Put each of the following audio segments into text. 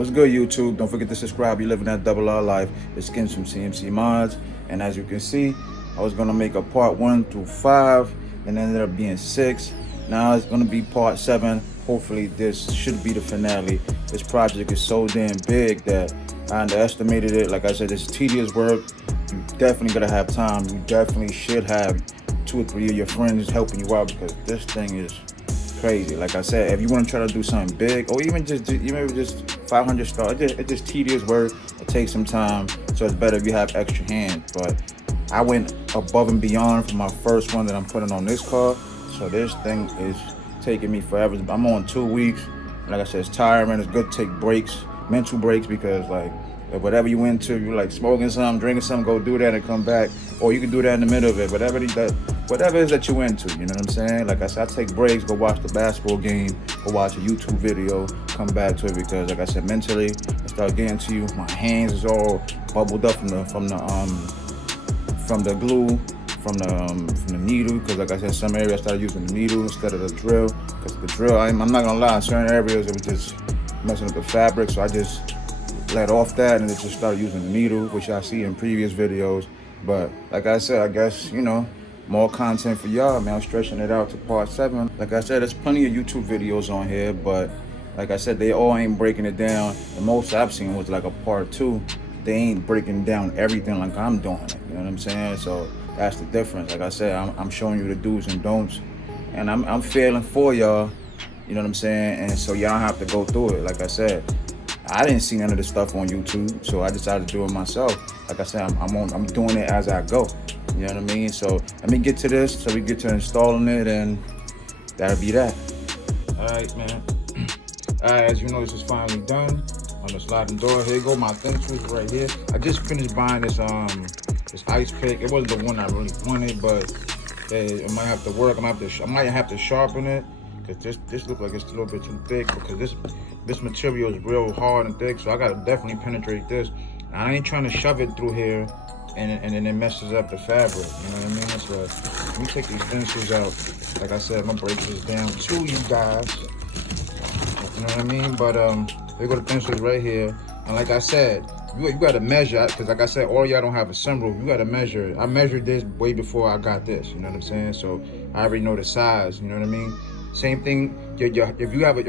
What's good, YouTube? Don't forget to subscribe. You're living that double R life. It's Skins from CMC Mods. And as you can see, I was going to make a part 1 through 5 and ended up being 6. Now it's going to be part 7. Hopefully this should be the finale. This project is so damn big that I underestimated it. Like I said, it's tedious work. You definitely got to have time. You definitely should have 2 or 3 of your friends helping you out because this thing is crazy. Like I said, if you want to try to do something big, or even just 500 stars, it's just tedious work. It takes some time, so it's better if you have extra hands. But I went above and beyond for my first one that I'm putting on this car, so this thing is taking me forever. I'm on 2 weeks. Like I said, it's tiring. It's good to take breaks, mental breaks, because like whatever you into, you like smoking something, drinking something, go do that and come back, or you can do that in the middle of it. Whatever it is that you into, you know what I'm saying? Like I said, I take breaks, go watch the basketball game, go watch a YouTube video, come back to it, because like I said, mentally it starts getting to you. My hands is all bubbled up from the glue, from the needle, because like I said, some areas I started using the needle instead of the drill, because the drill, I'm not gonna lie, in certain areas it was just messing up the fabric, so I just let off that and it just started using the needle, which I see in previous videos. But like I said, I guess, you know, more content for y'all, man. I'm stretching it out to part 7. Like I said, there's plenty of YouTube videos on here, but like I said, they all ain't breaking it down. The most I've seen was like a part 2. They ain't breaking down everything like I'm doing it, you know what I'm saying? So that's the difference. Like I said, I'm showing you the do's and don'ts, and I'm feeling for y'all, you know what I'm saying? And so y'all don't have to go through it. Like I said, I didn't see none of this stuff on YouTube, so I decided to do it myself. Like I said, I'm doing it as I go. You know what I mean? So let me get to this, so we get to installing it, and that'll be that. All right, man. All right, as you know, this is finally done on the sliding door. Here you go, my thin switch right here. I just finished buying this ice pick. It wasn't the one I really wanted, but it might have to work. I might have to sharpen it, because this looks like it's a little bit too thick, because this material is real hard and thick, so I gotta definitely penetrate this. I ain't trying to shove it through here and then it messes up the fabric, you know what I mean? So let me take these stencils out. Like I said, I'm gonna break this down to you guys, you know what I mean? But there go the pencils right here, and like I said, you gotta measure, because like I said, all y'all don't have a sunroof. You gotta measure. I measured this way before I got this, you know what I'm saying? So I already know the size, you know what I mean? Same thing, if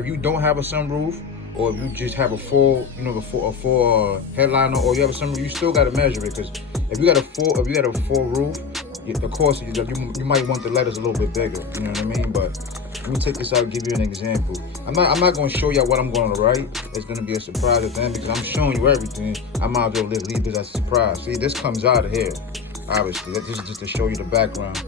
you don't have a sunroof, or if you just have a full, you know, a full headliner, or you have a sunroof, you still gotta measure it, because if you got a full roof, of course you might want the letters a little bit bigger, you know what I mean? But let me take this out and give you an example. I'm not going to show y'all what I'm going to write. It's going to be a surprise at the end, because I'm showing you everything. I might as well leave this as a surprise. See, this comes out of here, obviously. This is just to show you the background.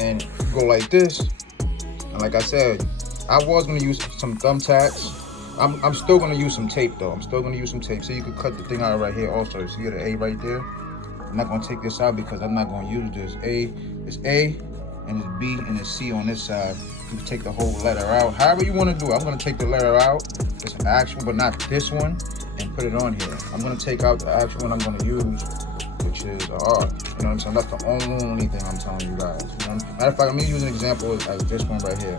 And go like this. And like I said, I was going to use some thumbtacks. I'm still going to use some tape, though. I'm still going to use some tape, so you could cut the thing out right here also. See the A right there? I'm not going to take this out because I'm not going to use this. It's A, and it's B, and it's C on this side. You can take the whole letter out. However you want to do it. I'm going to take the letter out. It's an actual, but not this one, and put it on here. I'm going to take out the actual one I'm going to use, which is R. You know what I'm saying? That's the only thing I'm telling you guys. You know? Matter of fact, let me use an example as this one right here.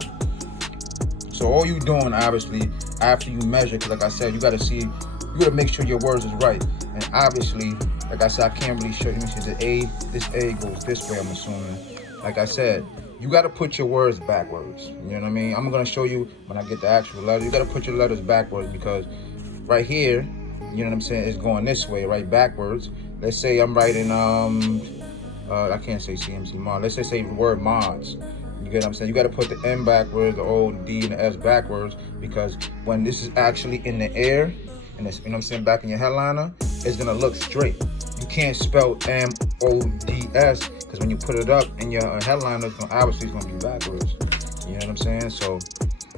So all you doing, obviously, after you measure, because like I said, you got to make sure your words is right. And obviously, like I said, I can't really show you. Let me see, this A goes this way, I'm assuming. Like I said, you got to put your words backwards. You know what I mean? I'm going to show you when I get the actual letter. You got to put your letters backwards, because right here, you know what I'm saying, it's going this way, right, backwards. Let's say I'm writing, I can't say CMC mod. Let's just say the word mods. You get what I'm saying? You got to put the M backwards, the O, the D, and the S backwards, because when this is actually in the air, and it's, you know what I'm saying, back in your headliner, it's going to look straight. You can't spell M-O-D-S, because when you put it up in your headliner, obviously it's going to be backwards. You know what I'm saying? So,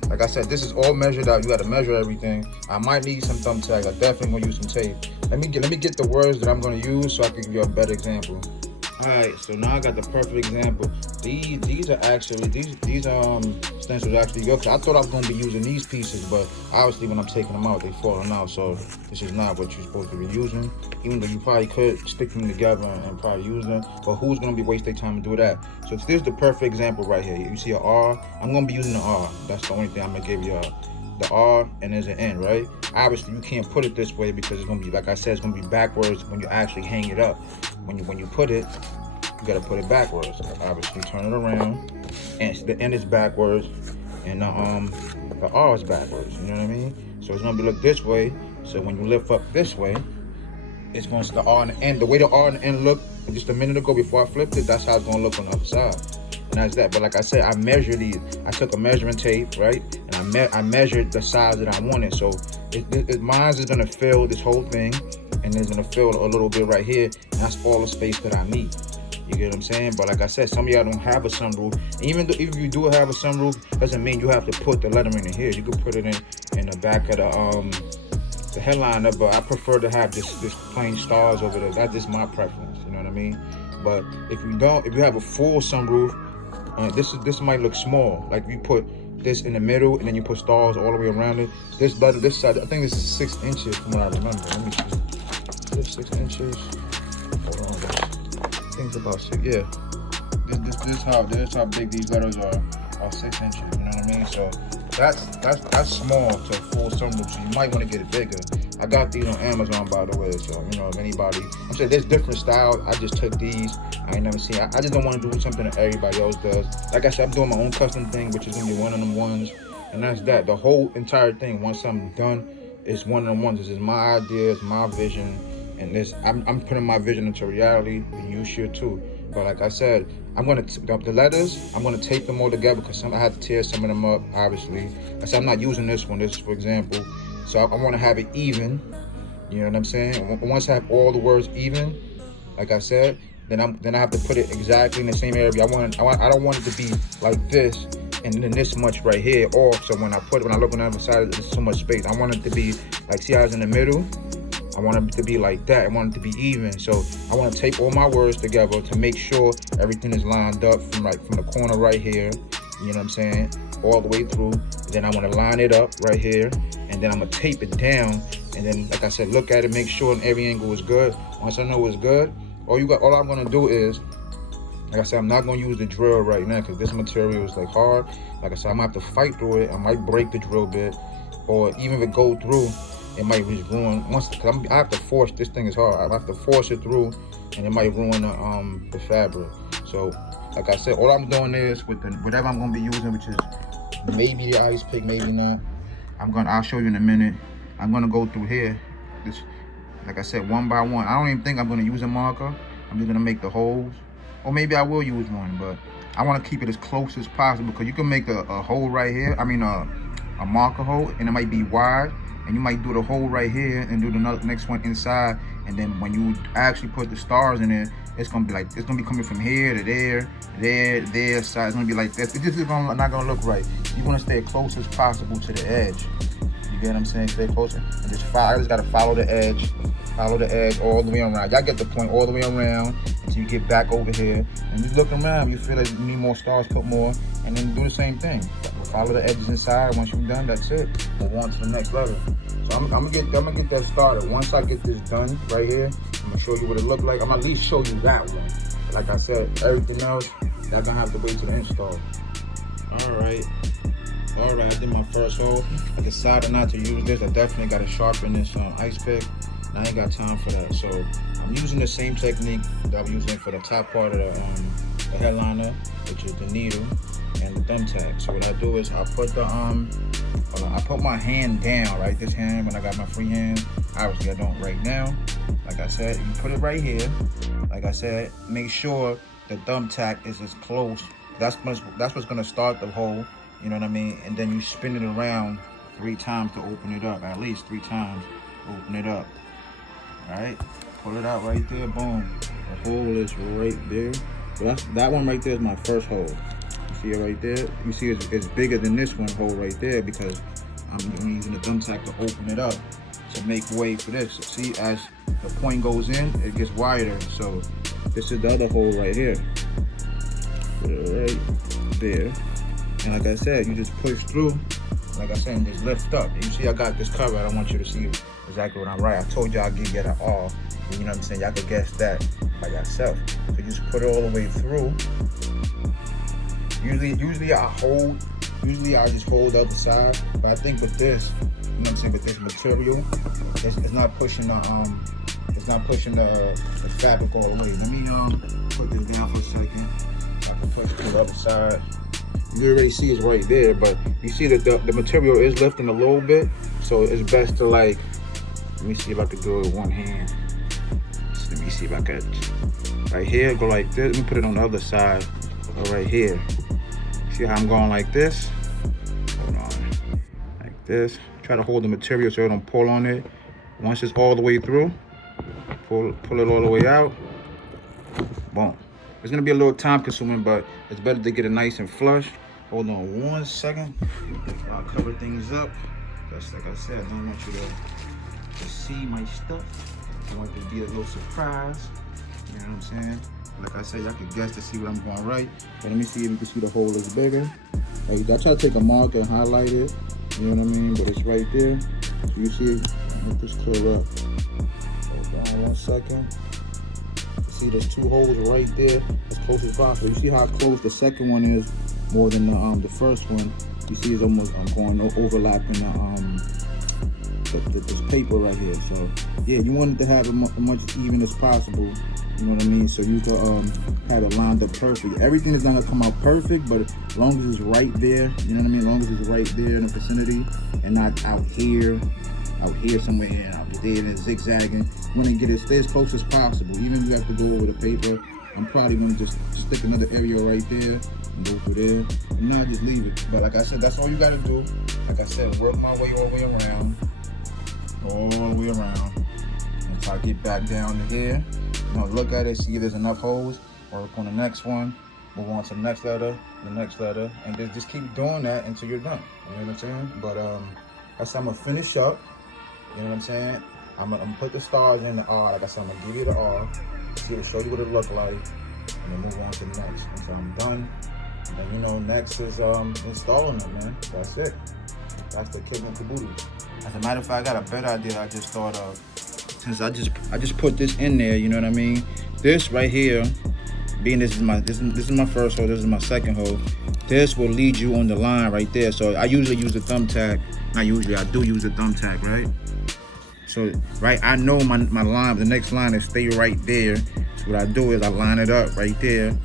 like I said, this is all measured out. You got to measure everything. I might need some thumbtacks. I definitely going to use some tape. Let me get the words that I'm going to use so I can give you a better example. All right, so now I got the perfect example. These are actually, these stencils actually go, because I thought I was going to be using these pieces, but obviously when I'm taking them out, they're falling out, so this is not what you're supposed to be using, even though you probably could stick them together and probably use them, but who's going to be wasting their time to do that? So this is the perfect example right here. You see an R? I'm going to be using the R. That's the only thing I'm going to give y'all. the R, and there's an N, right? Obviously, you can't put it this way because it's gonna be, like I said, it's gonna be backwards when you actually hang it up. When you put it, you gotta put it backwards. Obviously, turn it around, and the N is backwards, and the R is backwards. You know what I mean? So it's gonna be look this way. So when you lift up this way, it's going to the R and the N. The way the R and the N look just a minute ago before I flipped it, that's how it's going to look on the other side. And that's that. But like I said, I measured these. I took a measuring tape, right? And I measured the size that I wanted. So mine is going to fill this whole thing, and it's going to fill a little bit right here. And that's all the space that I need. You get what I'm saying? But like I said, some of y'all don't have a sunroof. Even though if you do have a sunroof, doesn't mean you have to put the lettering in here. You can put it in the back of the headliner, but I prefer to have this plain stars over there. That's just my preference, you know what I mean? But if you have a full sunroof, this might look small. Like if you put this in the middle and then you put stars all the way around it. This side, I think this is 6 inches from what I remember. Let me see. Is this 6 inches? Hold on, I think it's about 6. Yeah. This how big these letters are 6 inches. You know what I mean? So that's small to a full sunroof, so you might want to get it bigger. I got these on Amazon, by the way, so you know if anybody, I'm saying there's different styles. I just took these. I ain't never seen. I just don't want to do something that everybody else does. Like I said, I'm doing my own custom thing, which is gonna be one of them ones, and that's that. The whole entire thing, once I'm done, is one of them ones. This is my idea, it's my vision, and I'm putting my vision into reality, and you should too. But like I said, I'm gonna the letters. I'm gonna tape them all together because I had to tear some of them up. Obviously, I said I'm not using this one. This is for example. So I want to have it even. You know what I'm saying? Once I have all the words even, like I said, then I have to put it exactly in the same area. I don't want it to be like this and then this much right here. Or so when I look on the other side, there's so much space. I want it to be like, see how it's in the middle? I want it to be like that. I want it to be even. So I want to tape all my words together to make sure everything is lined up from the corner right here. You know what I'm saying? All the way through. Then I want to line it up right here. And then I'm going to tape it down. And then, like I said, look at it, make sure every angle is good. Once I know it's good, all I'm going to do is, like I said, I'm not going to use the drill right now because this material is like hard. Like I said, I'm going to have to fight through it. I might break the drill bit. Or even if it go through, it might just ruin I have to force. This thing is hard. I have to force it through, and it might ruin the fabric. So, like I said, all I'm doing is with whatever I'm gonna be using, which is maybe the ice pick, maybe not. I'll show you in a minute. I'm gonna go through here. This, like I said, one by one. I don't even think I'm gonna use a marker. I'm just gonna make the holes, or maybe I will use one, but I want to keep it as close as possible because you can make a hole right here. I mean a marker hole, and it might be wide. And you might do the hole right here and do the next one inside. And then when you actually put the stars in it, it's gonna be coming from here to there, there, side. It's gonna be like this. It's just not gonna look right. You wanna stay as close as possible to the edge. You get what I'm saying? Stay closer. And I just gotta follow the edge all the way around. Y'all get the point, all the way around until you get back over here. And you look around, you feel like you need more stars, put more, and then do the same thing. Follow the edges inside. Once you're done, that's it. Move on to the next level. So I'm gonna get that started. Once I get this done right here, I'm gonna show you what it look like. I'm gonna at least show you that one. Like I said, everything else, y'all gonna have to wait till the install. All right, I did my first hole. I decided not to use this. I definitely gotta sharpen this ice pick. I ain't got time for that. So I'm using the same technique that I'm using for the top part of the headliner, which is the needle and the thumbtack. So what I do is I put my hand down, right? This hand, when I got my free hand. Obviously I don't right now. Like I said, you put it right here. Like I said, make sure the thumbtack is as close. That's what's gonna start the hole. You know what I mean? And then you spin it around 3 times to open it up. At least 3 times. Open it up. All right. Pull it out right there. Boom. The hole is right there. So that one right there is my first hole. You see it right there? You see it's bigger than this one hole right there because I'm using the thumbtack to open it up to make way for this. See, as the point goes in, it gets wider. So this is the other hole right here. Put it right there. And like I said, you just push through, like I said, and just lift up. You see I got this covered. I want you to see exactly what I'm right. I told y'all I'd give you that all. You know what I'm saying? Y'all could guess that by yourself. So you just put it all the way through. Usually I hold Usually I just hold the other side, but I think with this, you know what I'm saying, with this material, it's not pushing the fabric all the way. Let me put this down for a second. I can push to the other side. You already see it's right there, but you see that the material is lifting a little bit, so it's best to, like, let me see if I can do it with one hand. So let me see if I can, right here, go like this. Let me put it on the other side, go right here. See how I'm going like this? Hold on, like this. Try to hold the material so it don't pull on it. Once it's all the way through, pull it all the way out. Boom. It's gonna be a little time consuming, but it's better to get it nice and flush. Hold on 1 second. I'll cover things up. Just like I said, I don't want you to see my stuff. I want it to be a little surprise. You know what I'm saying? Like I said, y'all can guess to see what I'm going right. But let me see if you can see the hole is bigger. Like, I try to take a marker and highlight it. You know what I mean? But it's right there. So you see it? Let this clear up. Hold on 1 second. See, there's 2 holes right there, as close as possible. You see how close the second one is more than the first one. You see it's almost going overlapping this paper right here. So yeah, you want it to have it much even as possible. You know what I mean? So you can have it lined up perfect. Everything is not gonna come out perfect, but as long as it's right there, you know what I mean? As long as it's right there in the vicinity and not out here somewhere and out there and it's zigzagging. You want to get it stay as close as possible. Even if you have to go over the paper, I'm probably going to just stick another area right there and go through there. And now just leave it. But like I said, that's all you got to do. Like I said, work my way all the way around. Until I get back down to here. Now look at it, see if there's enough holes. Work on the next one. Move on to the next letter, and just keep doing that until you're done. You know what I'm saying? But that's how I'm going to finish up. You know what I'm saying? I'm gonna put the stars in the R. Like I said, I'm gonna give you the R. See, to show you what it look like, and then move on to the next. Until I'm done. And then, you know, next is installing it, man. That's it. That's the kit and caboodle. As a matter of fact, I got a better idea I just thought of. Since I just put this in there, you know what I mean? This right here, being this is my first hole, this is my second hole. This will lead you on the line right there. So I usually use the thumbtack. Not usually, I do use the thumbtack, right? So, right, I know my line, the next line is stay right there. So what I do is I line it up right there.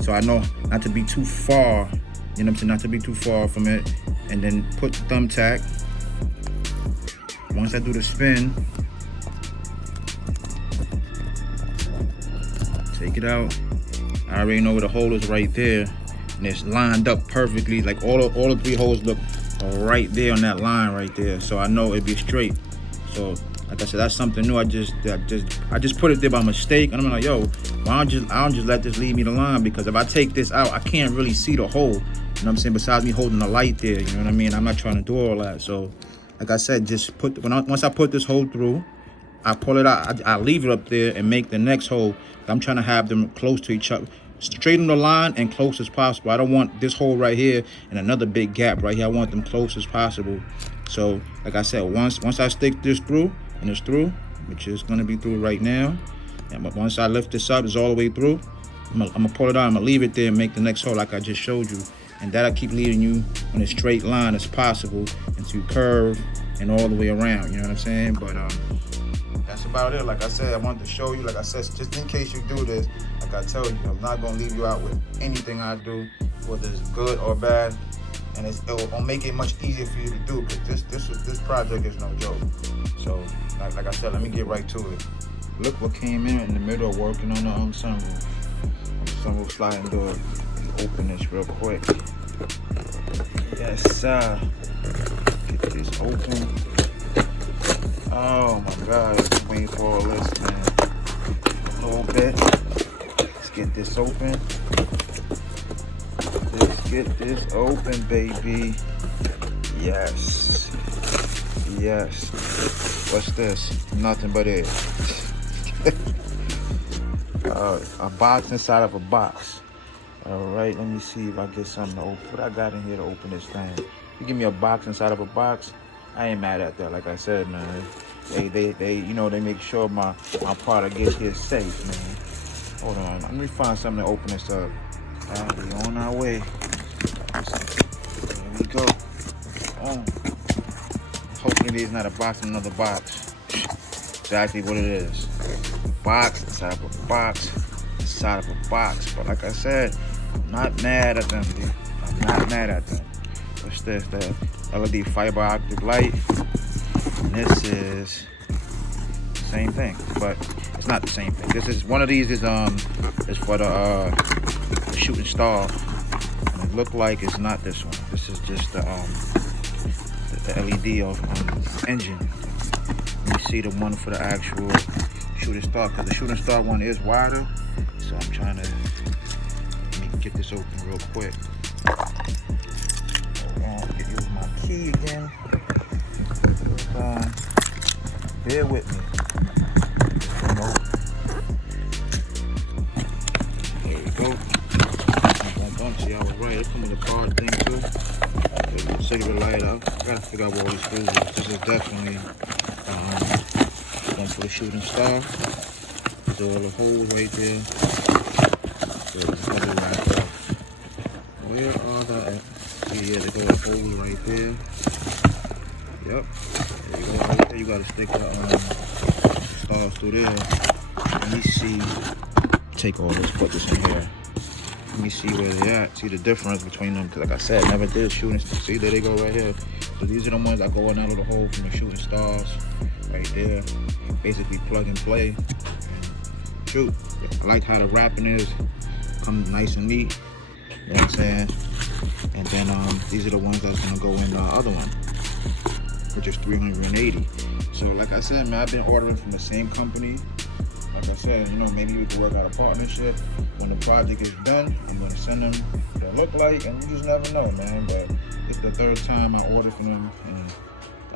So I know not to be too far, you know what I'm saying, not to be too far from it. And then put the thumbtack. Once I do the spin, take it out. I already know where the hole is right there. And it's lined up perfectly. Like all the 3 holes look right there on that line right there. So I know it'd be straight. So, like I said, that's something new. I just put it there by mistake, and I'm like, yo, why don't just let this lead me the line? Because if I take this out, I can't really see the hole. You know what I'm saying? Besides me holding the light there, you know what I mean? I'm not trying to do all that. So, like I said, just once I put this hole through, I pull it out. I leave it up there and make the next hole. I'm trying to have them close to each other, straight on the line and close as possible. I don't want this hole right here and another big gap right here. I want them close as possible. So, like I said, once I stick this through, and it's through, which is gonna be through right now, and once I lift this up, it's all the way through, I'm gonna pull it out, I'm gonna leave it there and make the next hole like I just showed you. And that'll keep leading you on a straight line as possible into curve and all the way around, you know what I'm saying? But that's about it. Like I said, I wanted to show you, like I said, just in case you do this, like I tell you, I'm not gonna leave you out with anything I do, whether it's good or bad. And it'll make it much easier for you to do, because this project is no joke. So, like I said, let me get right to it. Look what came in the middle of working on the sunroof. Sunroof sliding door. Open this real quick. Yes, sir. Get this open. Oh my God, I've been waiting for all this, man. A little bit. Let's get this open. Let's get this open, baby. Yes. Yes. What's this? Nothing but it. A box inside of a box. All right, let me see if I get something to open. What I got in here to open this thing? You give me a box inside of a box, I ain't mad at that. Like I said, man, they you know, they make sure my product gets here safe, man. Hold on, let me find something to open this up. We on our way. we go. Hopefully there's not a box in another box. Exactly what it is. A box inside of a box inside of a box. But like I said, I'm not mad at them, dude. I'm not mad at them. What's this? The LED fiber optic light. And this is the same thing, but it's not the same thing. This is one of these is for the shooting star. And it looked like it's not this one. This is just the LED on the engine. You see the one for the actual shooting star, because the shooting star one is wider. So I'm trying to get this open real quick. Use my key again. Bear with me. There we go. See, I was right. It comes with a card thing too. Cigarette lighter. I gotta figure out what all these screws are. This is definitely one for the shooting star. There's all the holes right there. Where are the? Yeah, there's all the holes right there. Yep. There you go. Right there. You gotta stick the stars through there. Let me see. Take all this. Put this in here. Let me see where they're at. See the difference between them. Because like I said, never did shooting stars. See, there they go right here. So these are the ones that go in out of the hole from the shooting stars. Right there. Basically plug and play. And shoot. I like how the wrapping is. Come nice and neat. You know what I'm saying? And then these are the ones that's going to go in the other one. Which is 380. So like I said, man, I've been ordering from the same company. Like I said, you know, maybe we can work out a partnership when the project is done. I'm gonna send them what they look like, and you just never know, man. But it's the third time I ordered from them, and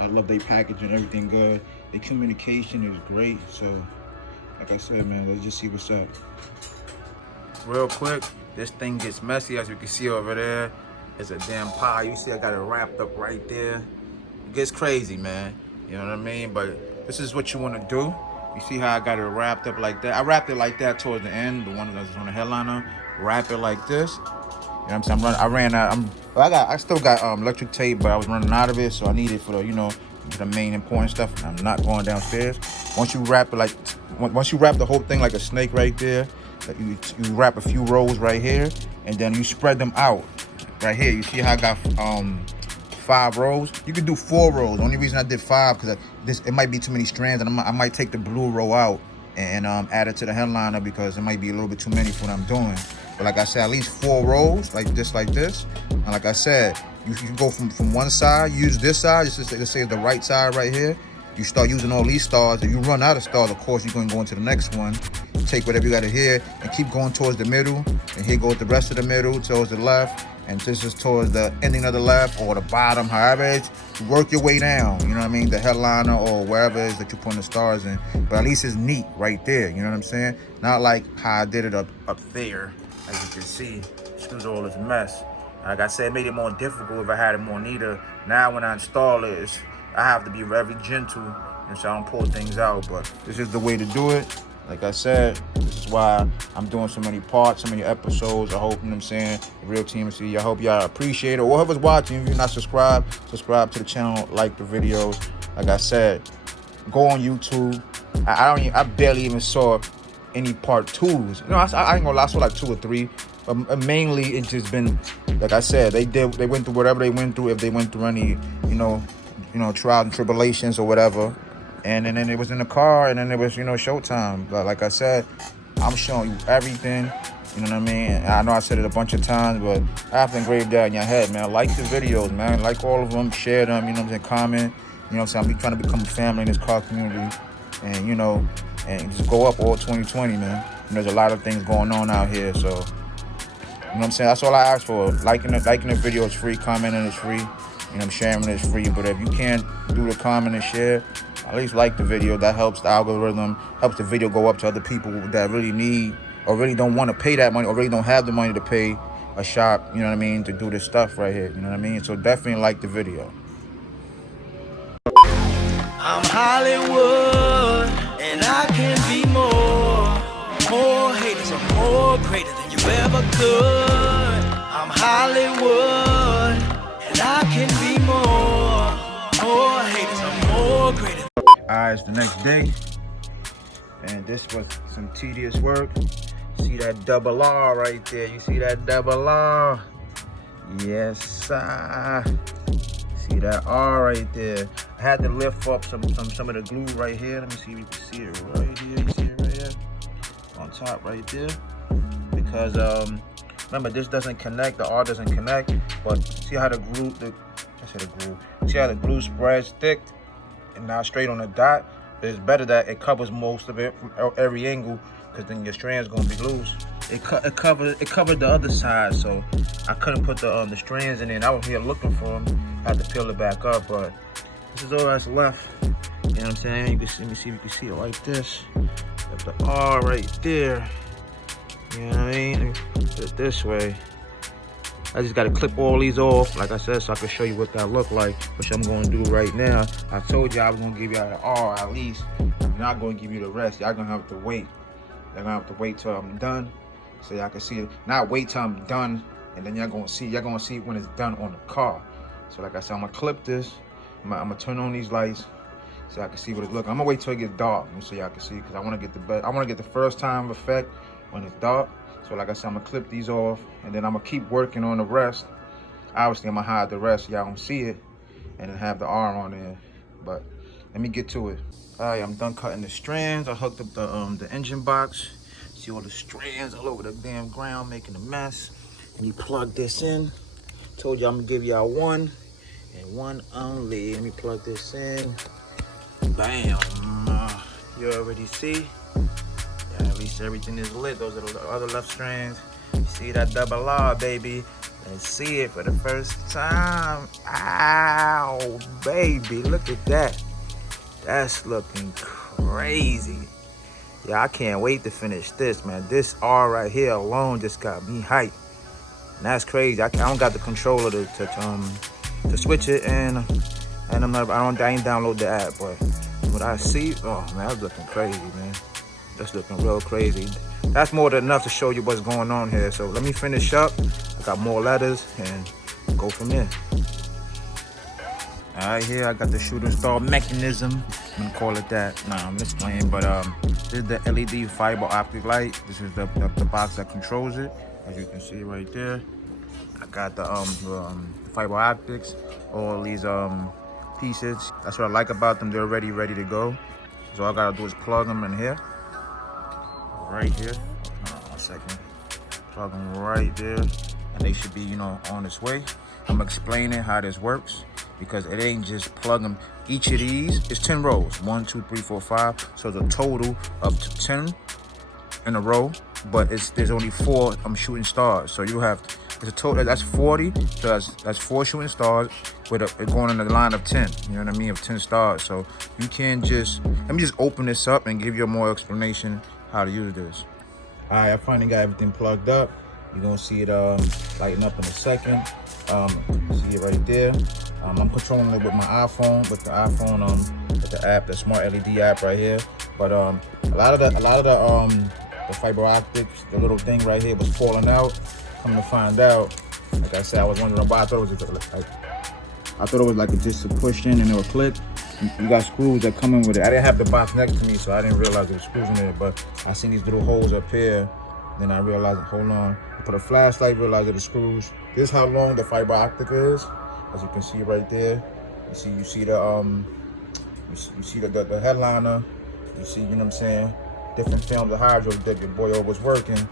I love their packaging, everything good. Their communication is great. So, like I said, man, let's just see what's up. Real quick, this thing gets messy, as you can see over there. It's a damn pile. You see, I got it wrapped up right there. It gets crazy, man. You know what I mean? But this is what you want to do. You see how I got it wrapped up like that? I wrapped it like that towards the end, the one that's on the headliner. Wrap it like this. You know what I'm saying? I ran out. I still got electric tape, but I was running out of it, so I need it for the, you know, the main important stuff. I'm not going downstairs. Once you wrap it once you wrap the whole thing like a snake right there, you wrap a few rows right here, and then you spread them out right here. You see how I got 5 rows. You could do 4 rows. The only reason I did 5 because it might be too many strands, and I might take the blue row out and add it to the headliner because it might be a little bit too many for what I'm doing. But like I said, at least 4 rows like this. And like I said, you can go from one side, use this side, let's say the right side right here. You start using all these stars. If you run out of stars, of course, you're going to go into the next one. Take whatever you got to here and keep going towards the middle. And here goes the rest of the middle towards the left. And this is towards the ending of the left or the bottom, however it is. Work your way down, you know what I mean? The headliner or wherever it is that you're putting the stars in. But at least it's neat right there, you know what I'm saying? Not like how I did it up there, as you can see. Screws all this mess. Like I said, it made it more difficult if I had it more neater. Now when I install it, I have to be very gentle and so I don't pull things out. But this is the way to do it. Like I said, this is why I'm doing so many parts, so many episodes. I hope, you know what I'm saying, the real CMC. I hope y'all appreciate it. Or whoever's watching, if you're not subscribed, subscribe to the channel, like the videos. Like I said, go on YouTube. I barely even saw any part 2s. You know, I ain't gonna lie, I saw like 2 or 3. But mainly it's just been, like I said, they went through whatever they went through. If they went through any, you know, trials and tribulations or whatever. And then it was in the car, and then it was, you know, showtime. But like I said, I'm showing you everything. You know what I mean? And I know I said it a bunch of times, but I have to engrave that in your head, man. Like the videos, man. Like all of them. Share them, you know what I'm saying? Comment. You know what I'm saying? I'm trying to become a family in this car community. And, you know, and just go up all 2020, man. And there's a lot of things going on out here, so... You know what I'm saying? That's all I ask for. Liking the video is free. Commenting is free. You know, sharing it is free. But if you can't do the comment and share, at least like the video. That helps the algorithm, helps the video go up to other people that really need or really don't want to pay that money or really don't have the money to pay a shop, you know what I mean, to do this stuff right here. You know what I mean? So definitely like the video. I'm Hollywood, and I can be more haters or more greater than you ever could. I'm Hollywood, and I It's the next day, and this was some tedious work. See that double R right there? You see that double R? Yes, sir. See that R right there? I had to lift up some of the glue right here. Let me see if you can see it right here. You see it right here? On top right there. Because remember, this doesn't connect, the R doesn't connect, but see how the glue, see how the glue spreads thick and now straight on the dot? It's better that it covers most of it from every angle, because then your strand's gonna be loose. It covered the other side, so I couldn't put the strands in it. I was here looking for them. I had to peel it back up, but this is all that's left. You know what I'm saying? You can see, let me see if you can see it like this. Got the R right there. You know what I mean? Let me put it this way. I just gotta clip all these off, like I said, so I can show you what that look like, which I'm gonna do right now. I told you I was gonna give y'all the R at least. I'm not gonna give you the rest. Y'all gonna have to wait. Y'all gonna have to wait till I'm done, so y'all can see it. Not wait till I'm done, and then y'all gonna see it when it's done on the car. So like I said, I'm gonna clip this. I'm gonna turn on these lights so I can see what it looks like. I'm gonna wait till it gets dark so y'all can see, because I wanna get the first time effect when it's dark. So like I said, I'm gonna clip these off, and then I'm gonna keep working on the rest. Obviously, I'm gonna hide the rest so y'all don't see it, and then have the R on there. But let me get to it. All right, I'm done cutting the strands. I hooked up the engine box. See all the strands all over the damn ground, making a mess. And you plug this in. Told you I'm gonna give y'all one, and one only. Let me plug this in. Bam. You already see. At least everything is lit. Those are the other left strands. You see that double R, baby? Let's see it for the first time. Ow, baby, look at that. That's looking crazy. Yeah, I can't wait to finish this, man. This R right here alone just got me hyped. And that's crazy. I don't got the controller to switch it, and I ain't download the app, but what I see, oh man, that's looking crazy, man. That's looking real crazy. That's more than enough to show you what's going on here. So let me finish up. I got more letters and go from there. All right, here I got the shooting star mechanism. I'm gonna call it that. Nah, I'm just playing, but this is the LED fiber optic light. This is the box that controls it, as you can see right there. I got the fiber optics, all these pieces. That's what I like about them. They're already ready to go. So all I gotta do is plug them in here. Right here. One second. Plug them right there, and they should be, you know, on its way. I'm explaining how this works, because it ain't just plug them. Each of these is 10 rows. 1, 2, 3, 4, 5. So the total of 10 in a row, but there's only 4 shooting stars. So you have, it's a total, that's 40. So that's 4 shooting stars with it going in the line of 10. You know what I mean? Of 10 stars. So you can't just, let me just open this up and give you more explanation how to use this. All right, I finally got everything plugged up. You're gonna see it lighting up in a second. See it right there. I'm controlling it with my iPhone, with the app, the smart LED app right here. But a lot of the fiber optics, the little thing right here was falling out. Come to find out, like I said, I was wondering why. I thought it was like just a push in and it would click. You got screws that come in with it. I didn't have the box next to me, so I didn't realize there were screws in there, but I seen these little holes up here. Then I realized, hold on. I put a flashlight, realized it was screws. This is how long the fiber optic is. As you can see right there. You see the the headliner. You see, you know what I'm saying? Different films of hydro that your boy was working.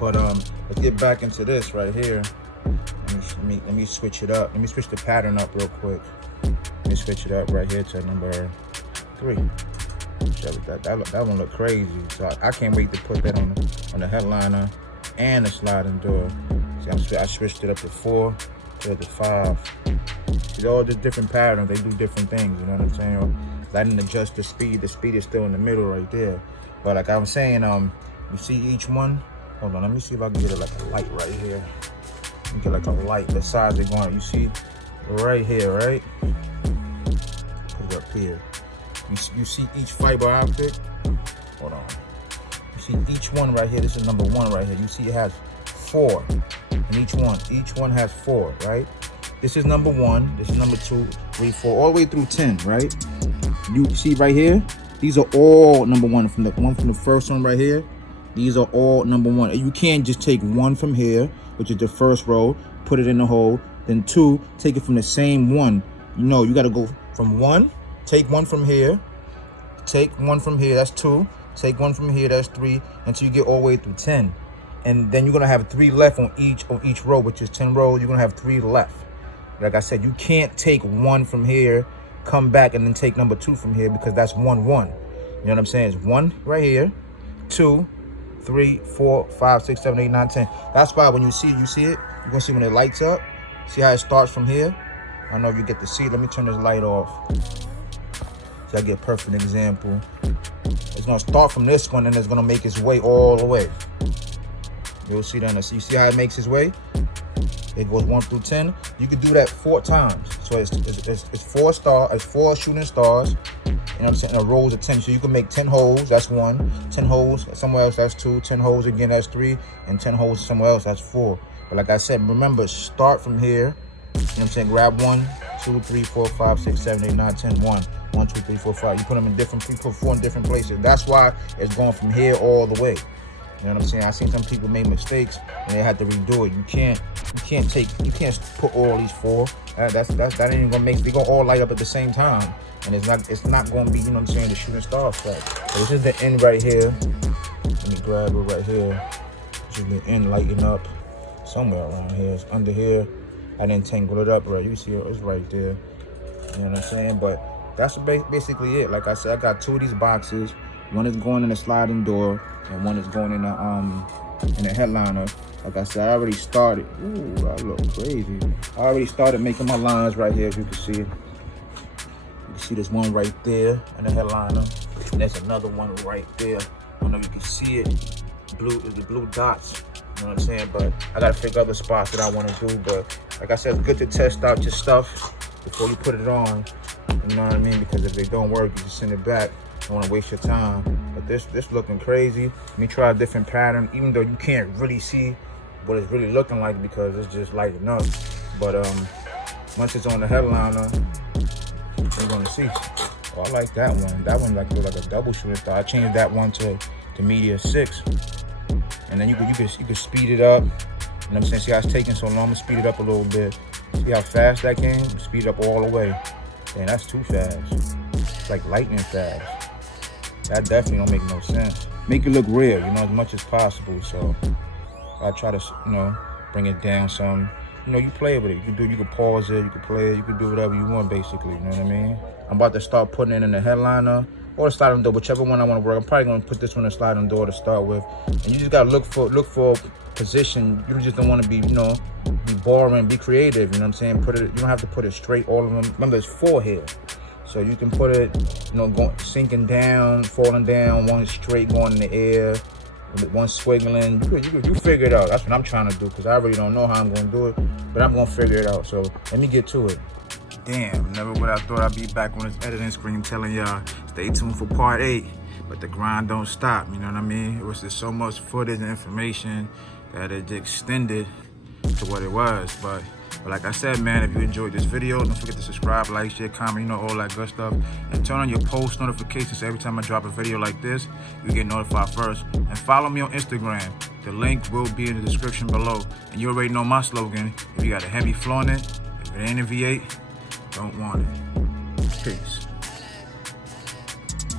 But let's get back into this right here. Let me switch it up. Let me switch the pattern up real quick. Let me switch it up right here to number 3. That one look crazy. So I can't wait to put that on the headliner and the sliding door. See, I switched it up to 4 to the 5. See, all the different patterns, they do different things. You know what I'm saying? I didn't adjust the speed. The speed is still in the middle right there. But like I was saying, you see each one. Hold on, let me see if I can get it like a light right here. You get like a light besides it going. You see right here, right? Put it up here. You see each fiber optic. Hold on. You see each one right here. This is number 1 right here. You see it has 4 in each one. Each one has 4, right? This is number 1. This is number 2, 3, 4, all the way through 10, right? You see right here, these are all number one from the first one right here. These are all number one. You can't just take one from here, which is the first row, put it in the hole, then two, take it from the same one. You know, you got to go from one, take one from here, take one from here, that's two, take one from here, that's three, until you get all the way through 10. And then you're gonna have 3 left on each row, which is 10 rows. You're gonna have 3 left. Like I said, you can't take one from here, come back, and then take number 2 from here, because that's 1, 1. You know what I'm saying? It's 1 right here, 2, 3, 4, 5, 6, 7, 8, 9, 10. That's why when you see it, you're gonna see when it lights up. See how it starts from here? I don't know if you get to see. Let me turn this light off so I get a perfect example. It's gonna start from this one, and it's gonna make its way all the way. You'll see that. You see how it makes its way? It goes 1 through 10. You could do that 4 times. So it's 4 shooting stars. You know what I'm saying? A rows of 10. So you can make 10 holes. That's 1. 10 holes somewhere else. That's 2. 10 holes again. That's 3. And 10 holes somewhere else. That's 4. But like I said, remember, start from here. You know what I'm saying? Grab 1, 2, 3, 4, 5, 6, 7, 8, 9, 10. 1, 2, 3, 4, 5. You put them in different. You put 4 in different places. That's why it's going from here all the way. You know what I'm saying? I seen some people make mistakes and they had to redo it. You can't put all these 4. That ain't gonna make. They gonna all light up at the same time, and it's not gonna be. You know what I'm saying? The shooting star effect. So this is the end right here. Let me grab it right here. This is the end lighting up somewhere around here. It's under here. I didn't tangle it up right. You see it's right there. You know what I'm saying? But that's basically it. Like I said, I got 2 of these boxes. One is going in the sliding door, and one is going in the headliner. Like I said, I already started. Ooh, that look crazy. I already started making my lines right here, if you can see it. You can see this one right there in the headliner. And there's another one right there. I don't know if you can see it. Blue is the blue dots. You know what I'm saying? But I gotta figure other spots that I want to do. But like I said, it's good to test out your stuff before you put it on. You know what I mean? Because if it don't work, you just send it back. Don't want to waste your time. But this looking crazy. Let me try a different pattern, even though you can't really see what it's really looking like because it's just lighting up. But once it's on the headliner, you're gonna see. Oh, I like that one. That one like a double shooting star. I changed that one to media 6, and then you could speed it up. You know what I'm saying? See how it's taking so long? I'm gonna speed it up a little bit. See how fast that came? Speed it up all the way. Man, that's too fast. It's like lightning fast. That definitely don't make no sense. Make it look real, you know, as much as possible. So I try to, you know, bring it down some. You know, you play with it. You can pause it, you can play it, you can do whatever you want, basically. You know what I mean? I'm about to start putting it in the headliner or the sliding door, whichever one I want to work. I'm probably gonna put this one in the sliding door to start with. And you just gotta look for position. You just don't want to be, you know, be boring, be creative. You know what I'm saying? You don't have to put it straight, all of them. Remember, there's 4 here. So you can put it, you know, sinking down, falling down, one straight going in the air, one squiggling. You figure it out. That's what I'm trying to do, because I really don't know how I'm going to do it, but I'm going to figure it out. So let me get to it. Damn, never would I thought I'd be back on this editing screen telling y'all, stay tuned for part 8, but the grind don't stop, you know what I mean? It was just so much footage and information that it extended to what it was, but like I said, man, if you enjoyed this video, don't forget to subscribe, like, share, comment, you know, all that good stuff. And turn on your post notifications so every time I drop a video like this, you get notified first. And follow me on Instagram. The link will be in the description below. And you already know my slogan. If you got a heavy flow in it, if it ain't a V8, don't want it. Peace.